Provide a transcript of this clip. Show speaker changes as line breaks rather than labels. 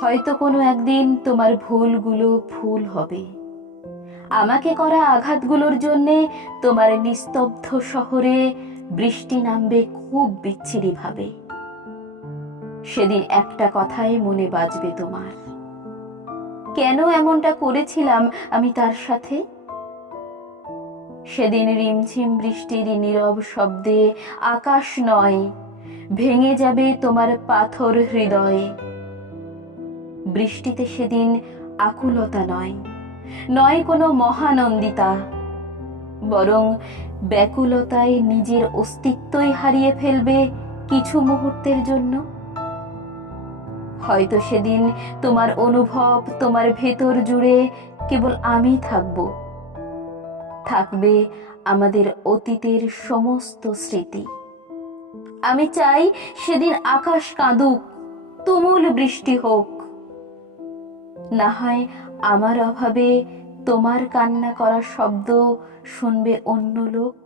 হয়তো কোনো একদিন তোমার ভুলগুলো ফুল হবে। আমাকে করা আঘাতগুলোর জন্যে তোমার নিস্তব্ধ শহরে বৃষ্টি নামবে খুব বিচ্ছিরি ভাবে সেদিন একটা কথাই মনে বাজবে তোমার। কেন এমনটা করেছিলাম আমি তার সাথে? সেদিন রিমঝিম বৃষ্টির নীরব শব্দে আকাশ নয়, ভেঙে যাবে তোমার পাথর হৃদয়ে। বৃষ্টিতে সেদিন আকুলতা নয় নয় কোনো মহানন্দিতা, বরং ব্যাকুলতায় নিজের অস্তিত্বই হারিয়ে ফেলবে কিছু মুহূর্তের জন্য। হয়তো সেদিন তোমার অনুভব তোমার ভেতর জুড়ে কেবল আমি থাকব। থাকবে আমাদের অতীতের সমস্ত স্মৃতি। আমি চাই সেদিন আকাশ কাঁদুক, তুমুল বৃষ্টি হোক না হয় আমার অভাবে তোমার কান্না করার শব্দ শুনবে অন্য লোক।